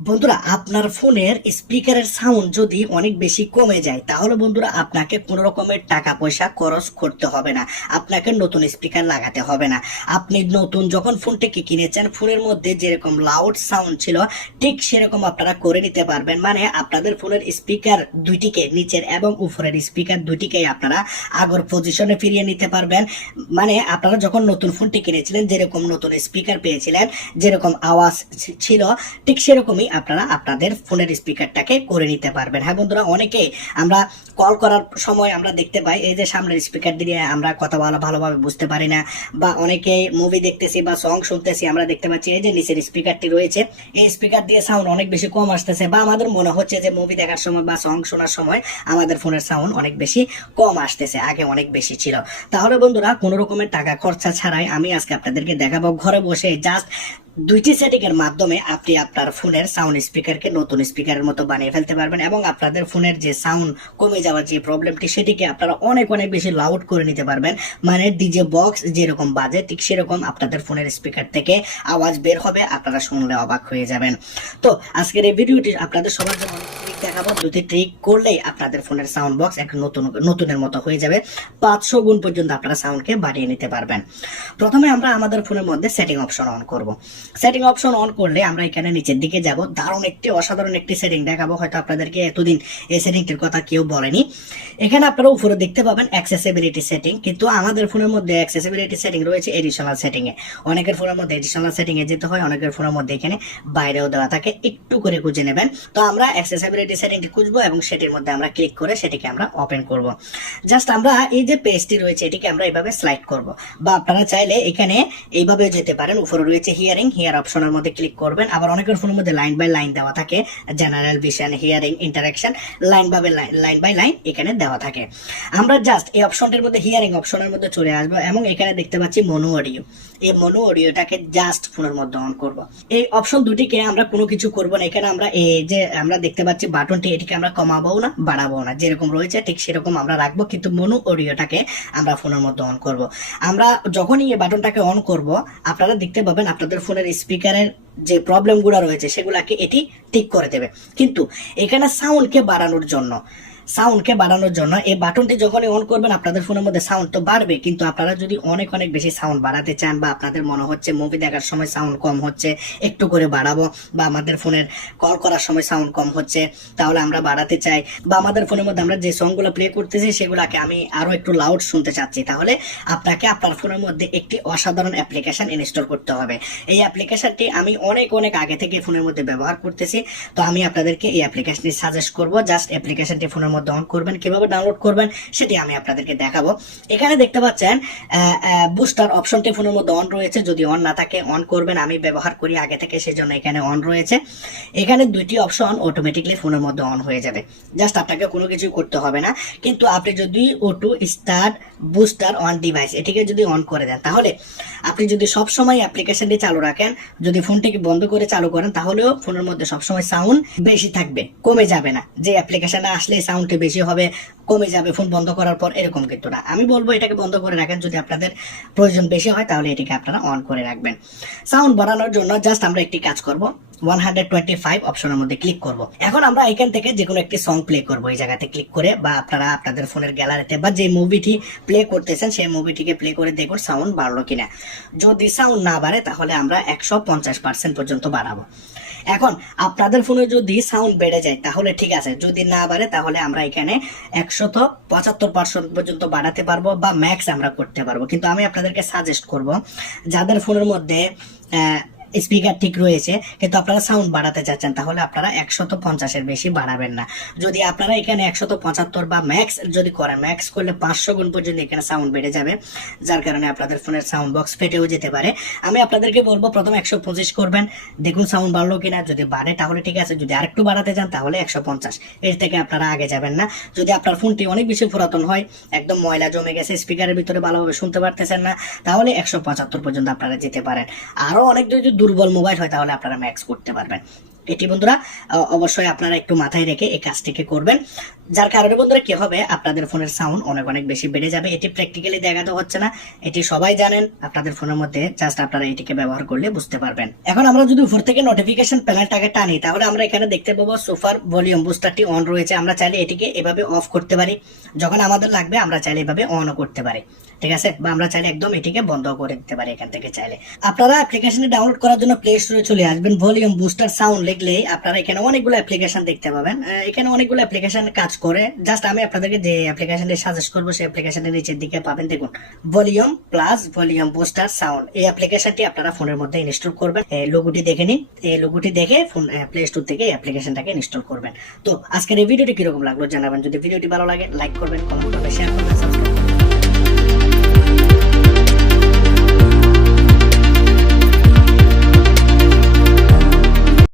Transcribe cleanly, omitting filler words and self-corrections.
বন্ধুরা, আপনার ফোনের স্পিকারের সাউন্ড যদি অনেক বেশি কমে যায় তাহলে বন্ধুরা আপনাকে কোনো রকমের টাকা পয়সা খরচ করতে হবে না। আপনাকে নতুন স্পিকার লাগাতে হবে না। আপনি নতুন যখন ফোনটিকে কিনেছেন ফোনের মধ্যে যেরকম লাউড সাউন্ড ছিল ঠিক সেরকম আপনারা করে নিতে পারবেন। মানে আপনাদের ফোনের স্পিকার দুইটিকে, নিচের এবং উপরের স্পিকার দুইটিকেই আপনারা আগের পজিশনে ফিরিয়ে নিতে পারবেন। মানে আপনারা যখন নতুন ফোনটি কিনেছিলেন যেরকম নতুন স্পিকার পেয়েছিলেন, যেরকম আওয়াজ ছিল ঠিক সেরকমই আপনারা আপনাদের ফোনের স্পিকারটাকে করে নিতে পারবেন। হ্যাঁ বন্ধুরা, অনেকেই আমরা কল করার সময় আমরা দেখতে পাই এই যে সামনের স্পিকার দিয়ে আমরা কথা বলা ভালোভাবে বুঝতে পারি না, বা অনেকেই মুভি দেখতেছি বা সং শুনতেছি আমরা দেখতে পাচ্ছি এই যে নিচের স্পিকারটি রয়েছে এই স্পিকার দিয়ে সাউন্ড অনেক বেশি কম আসতেছে, বা আমাদের মনে হচ্ছে যে মুভি দেখার সময় বা সং শোনার সময় আমাদের ফোনের সাউন্ড অনেক বেশি কম আসতেছে, আগে অনেক বেশি ছিল। তাহলে বন্ধুরা কোনো রকমের টাকা খরচা ছাড়াই আমি আজকে আপনাদেরকে দেখাবো ঘরে বসে জাস্ট দুইটি সেটিং এর মাধ্যমে আপনি আপনার ফোনের সাউন্ড স্পিকারকে নতুন স্পিকারের মতো বানিয়ে ফেলতে পারবেন, এবং আপনাদের ফোনের যে সাউন্ড কমে যাওয়ার যে প্রবলেমটি সেটিকে আপনারা অনেক অনেক বেশি লাউড করে নিতে পারবেন। মানে ডিজে বক্স যেরকম বাজে ঠিক সেরকম আপনাদের ফোনের স্পিকার থেকে আওয়াজ বের হবে, আপনারা শুনলে অবাক হয়ে যাবেন। তো আজকের এই ভিডিওটি আপনাদের সবার জন্য ট্রিক দেখাবো। দুটি ট্রিক করলেই আপনাদের ফোনের সাউন্ড বক্স এক নতুনের মতো হয়ে যাবে। 500 গুণ পর্যন্ত আপনারা সাউন্ডকে বাড়িয়ে নিতে পারবেন। প্রথমে আমরা আমাদের ফোনের মধ্যে সেটিং অপশন অন করব। সেটিং অপশন অন করলে আমরা এখানে নিচের দিকে যাব, দারুণ একটি অসাধারণ একটি সেটিং দেখাবো, হয়তো আপনাদেরকে এতদিন এই সেটিংটির কথা কেউ বলেনি। এখানে আপনারা উপরে দেখতে পাবেন অ্যাক্সেসিবিলিটি সেটিং, কিন্তু আমাদের ফোনের মধ্যে অ্যাক্সেসিবিলিটি সেটিং রয়েছে এডিশনাল সেটিং এ। অনেকের ফোনের মধ্যে এডিশনাল সেটিং এ যেতে হয়, অনেকের ফোনের মধ্যে এখানে বাইরেও দেওয়া থাকে, একটু করে খুঁজে নেবেন। তো আমরা অ্যাক্সেসিবিলিটি সেটিংটি খুঁজবো এবং সেটির মধ্যে আমরা ক্লিক করে সেটিকে আমরা ওপেন করব। জাস্ট আমরা এই যে পেজটি রয়েছে এটিকে আমরা এইভাবে স্লাইড করব, বা আপনারা চাইলে এখানে এইভাবে যেতে পারেন। উপরে রয়েছে হিয়ারিং, হিয়ার অপশনের মধ্যে ক্লিক করবেন। আবার অনেকের ফোনের মধ্যে লাইন বাই লাইন দেওয়া থাকে, general, vision, hearing, interaction, line by line এখানে দেওয়া থাকে। আমরা জাস্ট এই অপশনটির মধ্যে হিয়ারিং অপশনের মধ্যে চলে আসবো এবং এখানে দেখতে পাচ্ছি মনো অডিও। এই মনো অডিওটাকে জাস্ট ফোনের মধ্যে অন করব। এই অপশন দুটিকে আমরা কোনো কিছু করব না। এখানে আমরা এই যে আমরা দেখতে পাচ্ছি বাটনটি, এটিকে আমরা কমাবো না বাড়াবো না, যেরকম রয়েছে ঠিক সেরকম আমরা রাখবো, কিন্তু মনো অডিওটাকে আমরা ফোনের মধ্যে অন করব। আমরা যখনই এই বাটনটাকে অন করব আপনারা দেখতে পাবেন আপনাদের ফোনের স্পিকারের যে প্রবলেমগুলো রয়েছে সেগুলাকে এটি ঠিক করে দেবে। কিন্তু এখানে সাউন্ডকে বাড়ানোর জন্য এই বাটনটি যখনই অন করবেন আপনাদের ফোনের মধ্যে সাউন্ড তো বাড়বে, কিন্তু আপনারা যদি অনেক অনেক বেশি সাউন্ড বাড়াতে চান, বা আপনাদের মনে হচ্ছে মুভি দেখার সময় সাউন্ড কম হচ্ছে একটু করে বাড়াবো, বা আমাদের ফোনের কল করার সময় সাউন্ড কম হচ্ছে তাহলে আমরা বাড়াতে চাই, বা আমাদের ফোনের মধ্যে আমরা যে সংগুলো প্লে করতেছি সেগুলোকে আমি আরো একটু লাউড শুনতে চাচ্ছি, তাহলে আপনাকে আপনার ফোনের মধ্যে একটি অসাধারণ অ্যাপ্লিকেশন ইনস্টল করতে হবে। এই অ্যাপ্লিকেশনটি আমি অনেক অনেক আগে থেকে ফোনের মধ্যে ব্যবহার করতেছি, তো আমি আপনাদেরকে এই অ্যাপ্লিকেশনটি সাজেস্ট করব। জাস্ট অ্যাপ্লিকেশনটি ফোনের মধ্যে অন করবেন, কিভাবে ডাউনলোড করবেন সেটি আমি আপনাদেরকে দেখাবো। এখানে দেখতে পাচ্ছেন বুস্টার অপশনটি ফোনের মধ্যে অন রয়েছে, যদি অন না থাকে অন করবেন, আমি ব্যবহার করি আগে থেকে সেজন্য এখানে অন রয়েছে। এখানে দুইটি অপশন অটোমেটিকলি ফোনের মধ্যে অন হয়ে যাবে, জাস্ট আপনাকে কোনো কিছু করতে হবে না। কিন্তু আপনি যদি auto start booster on device এটিকে যদি অন করে দেন, তাহলে আপনি যদি সব সময় অ্যাপ্লিকেশনটি চালু রাখেন, যদি ফোনটিকে বন্ধ করে চালু করেন, তাহলেও ফোনের মধ্যে সবসময় সাউন্ড বেশি থাকবে, কমে যাবে না। যে অ্যাপ্লিকেশনে আসলে সাউন্ড বেশি হবে কমে যাবে ফোন বন্ধ করার পর, এরকম কিন্তু না। আমি বলবো এটাকে বন্ধ করে রাখেন, যদি আপনাদের প্রয়োজন বেশি হয় তাহলে এটাকে আপনারা অন করে রাখবেন। সাউন্ড বাড়ানোর জন্য জাস্ট আমরা একটি কাজ করব, 125 অপশনের মধ্যে ক্লিক করব। এখন আমরা এখান থেকে যে কোনো একটি সং প্লে করব এই জায়গাতে ক্লিক করে, বা আপনারা আপনাদের ফোনের গ্যালারিতে বা যে মুভিটি প্লে করতেছেন সেই মুভিটিকে প্লে করে দেখুন সাউন্ড বাড়লো কিনা। যদি সাউন্ড না বাড়ে তাহলে আমরা 150% পর্যন্ত বাড়াবো। এখন আপনাদের ফোনে যদি সাউন্ড বেড়ে যায় তাহলে ঠিক আছে, যদি না বাড়ে তাহলে আমরা এখানে 175% পর্যন্ত বাড়াতে পারবো, বা ম্যাক্স আমরা করতে পারবো। কিন্তু আমি আপনাদেরকে সাজেস্ট করব যাদের ফোনের মধ্যে স্পিকার ঠিক রয়েছে কিন্তু আপনারা সাউন্ড বাড়াতে চাচ্ছেন, তাহলে আপনারা 150-এর বেশি বাড়াবেন না। যদি আপনারা এখানে 175 বা ম্যাক্স যদি করেন, ম্যাক্স করলে 500 গুণ পর্যন্ত এখানে সাউন্ড বেড়ে যাবে, যার কারণে আপনাদের ফোনের সাউন্ড বক্স ফেটেও যেতে পারে। আমি আপনাদেরকে বলবো প্রথমে 125 করবেন, দেখুন সাউন্ড বাড়লো কিনা। যদি বাড়ে তাহলে ঠিক আছে, যদি আরেকটু বাড়াতে চান তাহলে 150, এর থেকে আপনারা আগে যাবেন না। যদি আপনার ফোনটি অনেক বেশি পুরাতন হয়, একদম ময়লা জমে গেছে, স্পিকারের ভিতরে ভালোভাবে শুনতে পারতেছেন না, তাহলে 175 পর্যন্ত আপনারা যেতে পারেন। আরো অনেক যদি দুর্বল মোবাইল হয় তাহলে আপনারা ম্যাক্স করতে পারবেন। এটি বন্ধুরা অবশ্যই আপনারা একটু মাথায় রেখে এই কাজটিকে করবেন, যার কারণে বন্ধুরা কি হবে, আপনাদের ফোনের সাউন্ড অনেক অনেক বেশি বেড়ে যাবে। এটি প্র্যাকটিক্যালি দেখাতে হচ্ছে না, এটি সবাই জানেন, আপনাদের ফোনের মধ্যে জাস্ট আপনারা এটিকে ব্যবহার করলে বুঝতে পারবেন। এখন আমরা যদি উপর থেকে নোটিফিকেশন প্যানেলটাকে টানি, তাহলে আমরা এখানে দেখতে পাবো সুপার ভলিউম বুস্টারটি অন রয়েছে। আমরা চাইলে এটিকে এভাবে অফ করতে পারি, যখন আমাদের লাগবে আমরা চাইলে এভাবে অনও করতে পারি, ঠিক আছে, বা আমরা চাইলে একদম এটিকে বন্ধ করে দিতে পারি এখান থেকে চাইলে। আপনারা অ্যাপ্লিকেশনটি ডাউনলোড করার জন্য প্লে স্টোরে চলে আসবেন, ভলিউম বুস্টার সাউন্ড লিখলে আপনারা এখানে অনেকগুলো অ্যাপ্লিকেশন দেখতে পাবেন। এখানে অনেকগুলো অ্যাপ্লিকেশন কাজ করে, জাস্ট আমি আপনাদেরকে যে অ্যাপ্লিকেশনটি সাজেস্ট করবো সেই অ্যাপ্লিকেশনের নিচের দিকে পাবেন, দেখুন volume plus volume booster sound. এই অ্যাপ্লিকেশনটি আপনারা ফোনের মধ্যে ইনস্টল করবেন। এই লোগোটি দেখে নিন, এই লোগোটি দেখে ফোন প্লে স্টোর থেকে এই অ্যাপ্লিকেশনটাকে ইনস্টল করবেন। তো আজকের এই ভিডিওটি কিরকম লাগলো জানাবেন। যদি ভিডিওটি ভালো লাগে লাইক করবেন, কমেন্ট করবেন, শেয়ার করবেন, সাবস্ক্রাইব করবেন।